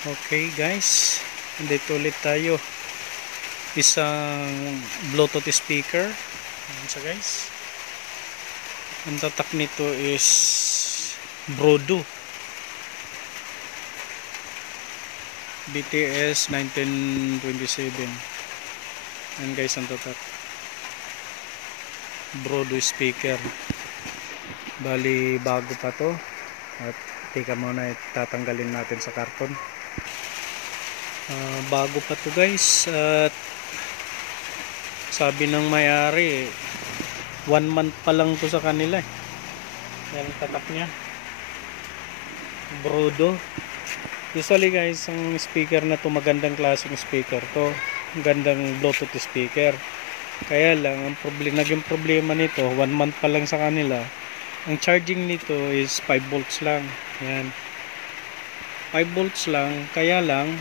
Okay guys, dito ulit tayo. Isang Bluetooth speaker. Ayan siya guys. Ang tatak nito is Brodo BTS 1927. Ayan guys ang tatak. Brodo speaker. Bali bago pa to. At tika muna tatanggalin natin sa karton. Bago pa to guys, at sabi ng may-ari 1 month pa lang to sa kanila eh. Yan ang tatak nya, Brodo. Usually guys, ang speaker na to magandang klaseng speaker to, gandang Bluetooth speaker. Kaya lang ang naging problema nito, 1 month pa lang sa kanila. Ang charging nito is 5 volts lang. Yan, 5 volts lang. Kaya lang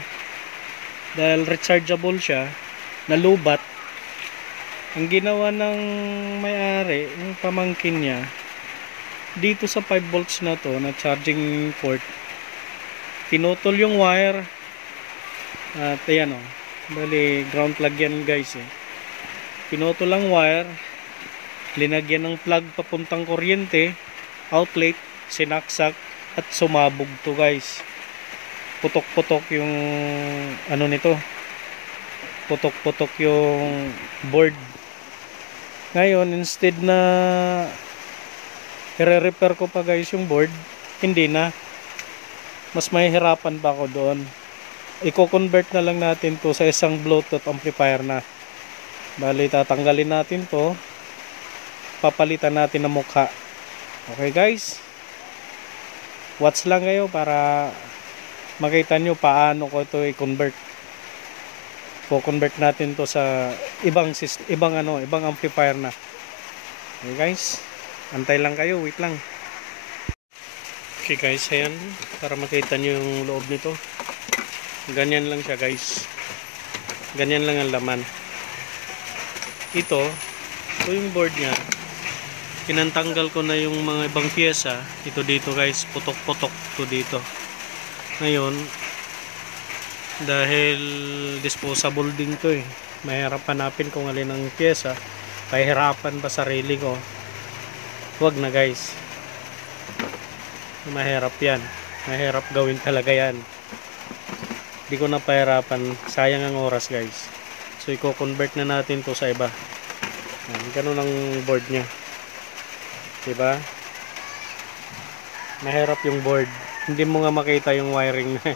dahil rechargeable siya, nalubat. Ang ginawa ng may-ari, yung pamangkin niya, dito sa 5 volts na to na charging port, pinutol yung wire. At ayan o, bali ground plug yan guys eh. Pinutol ang wire, linagyan ng plug papuntang kuryente, outlet, sinaksak, at sumabog to guys. Putok-putok yung ano nito, putok-putok yung board. Ngayon, instead na i-repair ko pa guys yung board, hindi na, mas mahihirapan pa ako doon. I-convert na lang natin to sa isang Bluetooth amplifier na. Bali tatanggalin natin to, papalitan natin ng mukha. Okay guys, watch lang kayo para makita nyo paano ko ito i-convert. Co-convert natin to sa ibang amplifier na. Okay guys, antay lang kayo, wait lang. Okay guys, ayan, para makita nyo yung loob nito. Ganyan lang siya guys. Ganyan lang ang laman. Ito yung board nya. Pinantanggal ko na yung mga ibang pyesa. Ito dito guys, putok-putok to dito. Ngayon, dahil disposable din to eh, mahirap hanapin kung alin ang pyesa, pahirapan pa sarili ko. Huwag na guys, mahirap yan, mahirap gawin talaga yan. Hindi ko na pahirapan, sayang ang oras guys. So i-convert na natin to sa iba. Ganun ang board nya, diba? Mahirap yung board, hindi mo nga makita yung wiring na.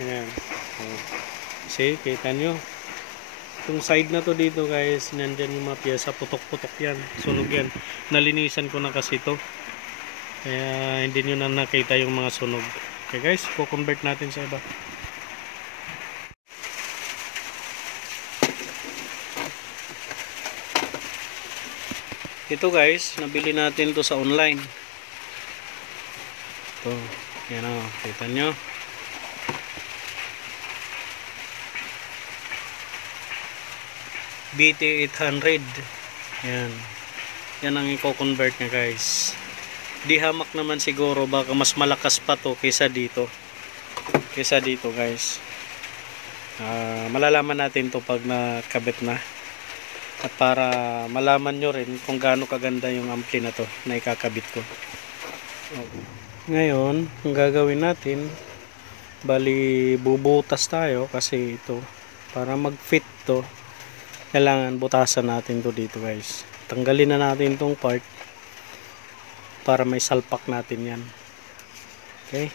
Ayan. See, kita nyo itong side na to dito guys, nandyan yung mga pyesa, putok-putok yan, sunog yan. Nalinisan ko na kasi to, kaya hindi nyo na nakita yung mga sunog. Okay guys, po-convert natin sa iba. Ito guys, nabili natin to sa online. Ito, yan o, kita nyo. BT800. Yan. Yan ang i-convert nya guys. Di hamak naman siguro, baka mas malakas pa to kaysa dito. Kaysa dito guys. Malalaman natin to pag nakabit na. At para malaman nyo rin kung gaano kaganda yung ampli na to na ikakabit ko. Okay. Ngayon, ang gagawin natin, bali bubutas tayo kasi ito, para mag-fit to, kailangan butasan natin to dito guys. Tanggalin na natin tong part para may salpak natin yan. Okay.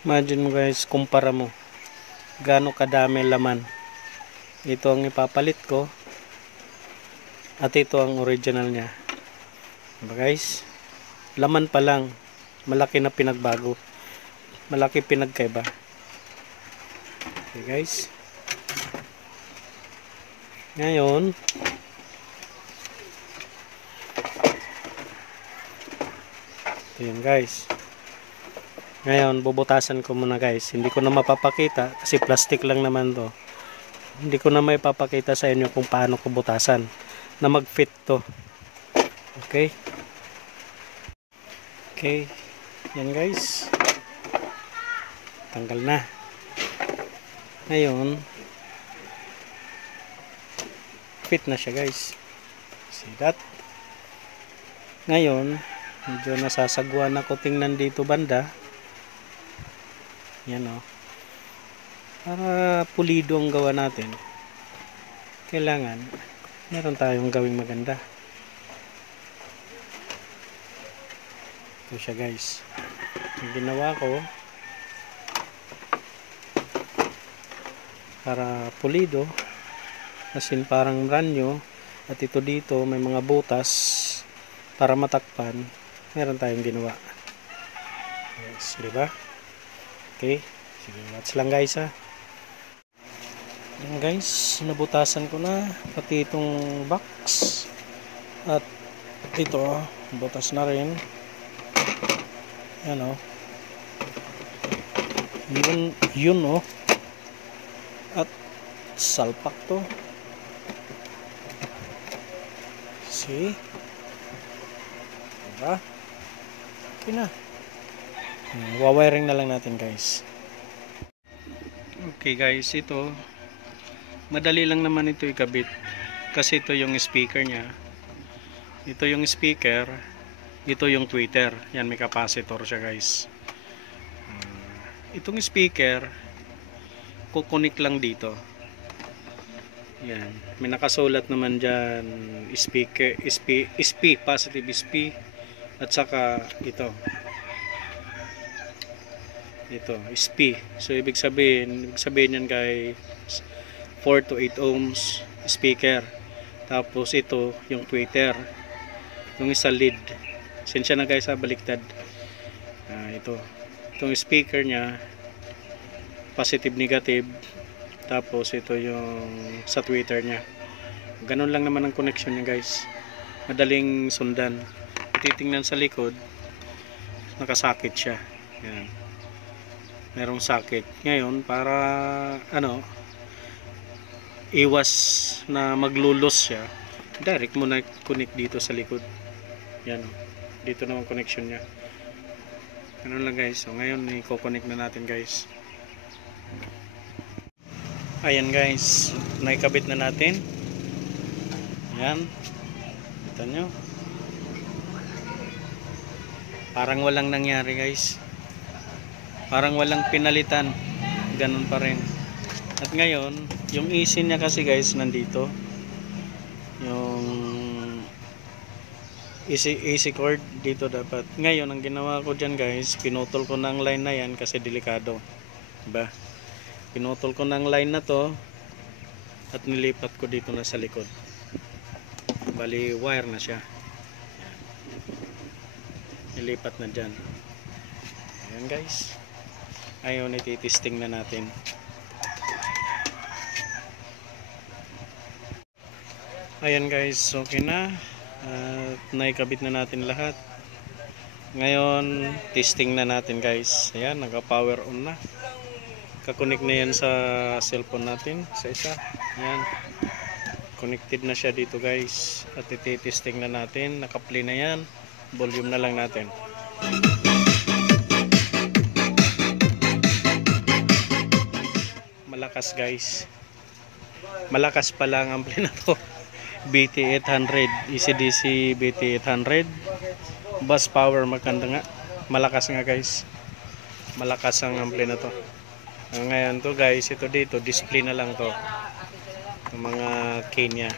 Imagine mo guys, kumpara mo gaano kadami laman. Ito ang ipapalit ko at ito ang original nya, diba guys? Laman pa lang malaki na pinagbago, malaki pinagkaiba. Okay guys, ngayon Ayan guys. Ngayon, bubutasan ko muna guys. Hindi ko na mapapakita kasi plastic lang naman to. Hindi ko na maipapakita sa inyo kung paano ko butasan na mag-fit to. Okay? Okay. Yan guys. Tanggal na. Ngayon, fit na siya guys. See that? Ngayon, medyo nasasagwan ako tingnan dito banda. Yan o. Para pulido ang gawa natin, kailangan meron tayong gawing maganda. Ito siya guys. Yung ginawa ko para pulido, asin parang ranyo, at ito dito may mga butas para matakpan, meron tayong ginawa. Yes, diba? Okay, sige, watch lang guys ha. Yan guys, nabutasan ko na pati itong box at ito, butas na rin. Yan o. Yun o. At salpak to. See? Diba? Okay na. Wawiring na lang natin guys. Okay guys, ito madali lang naman ito ikabit kasi ito yung speaker nya, ito yung speaker, ito yung tweeter. Yan, may capacitor siya guys. Itong speaker kukunik lang dito. Yan, may nakasulat naman dyan speaker, SP, positive SP, at saka ito SP. So ibig sabihin yan guys 4 to 8 ohms speaker. Tapos ito yung tweeter, yung isa lead. Sensya na guys, baliktad. Itong speaker nya positive negative, tapos ito yung sa tweeter nya. Ganun lang naman ang connection nya guys, madaling sundan. Titingnan sa likod, nakasakit siya. Yan, merong sakit. Ngayon, para iwas na maglulos siya, direct mo na connect dito sa likod. Yan o, dito naman connection nya. Ganun lang guys. So ngayon, i-connect na natin guys. Ayan guys, naikabit na natin. Yan, kita nyo, parang walang nangyari guys, parang walang pinalitan, ganun pa rin. At ngayon, yung AC niya kasi guys nandito, yung AC cord dito dapat. Ngayon, ang ginawa ko dyan guys, pinutol ko na ang line na yan kasi delikado, diba? Pinutol ko na ang line na to at nilipat ko dito na sa likod. Bali wire na siya, nilipat na dyan. Ayan guys, ayun, ititesting na natin. Ayan guys, okay na. At naikabit na natin lahat. Ngayon, testing na natin guys. Ayan, naka-power on na. Kakonek na yan sa cellphone natin, sa isa. Ayan, connected na siya dito guys. At ititesting na natin. Naka-play na yan. Volume na lang natin. Malakas guys. Malakas pa lang ang ampli na to. BT800, ECDC BT800, bus power, maganda nga, malakas nga guys, malakas ang ampli na to. Ngayon to guys, ito dito display na lang to, yung mga Kenya,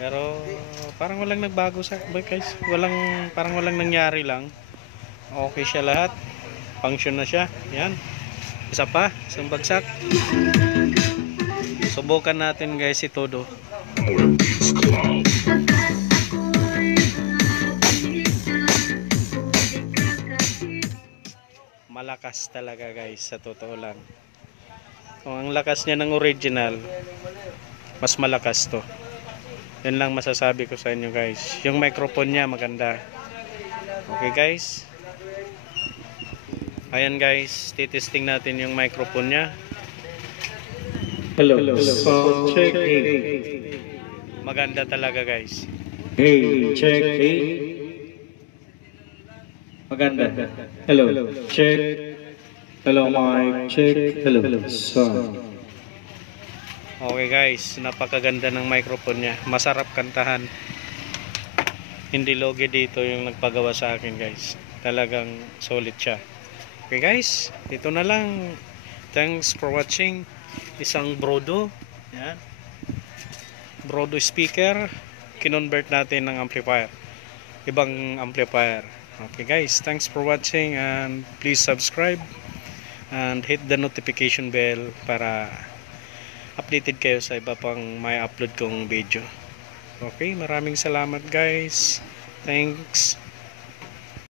pero parang walang nagbago sa guys, parang walang nangyari lang. Okay siya lahat, function na siya. Yan, isa pa, isang bagsak. Subukan natin guys ito do. Malakas talaga guys, sa totoo lang. Kung ang lakas niya ng original, mas malakas to. Yan lang masasabi ko sa inyo guys. Yung microphone niya maganda. Okay guys, Ayan guys, titesting natin yung microphone niya. Hello. Sound check. Hey. Maganda talaga guys. Hey. Check. Hey. Maganda. Hello. Check. Hello, mic. Check. Hello. Sound. Okay guys, napakaganda ng microphone niya. Masarap kantahan. Hindi logi dito yung nagpagawa sa akin guys. Talagang solid siya. Okay guys, dito na lang. Thanks for watching. Isang Brodo. Yan. Brodo speaker. Kinonvert natin ng amplifier. Ibang amplifier. Okay guys, thanks for watching and please subscribe and hit the notification bell para updated kayo sa iba pang may upload kong video. Okay, maraming salamat guys. Thanks.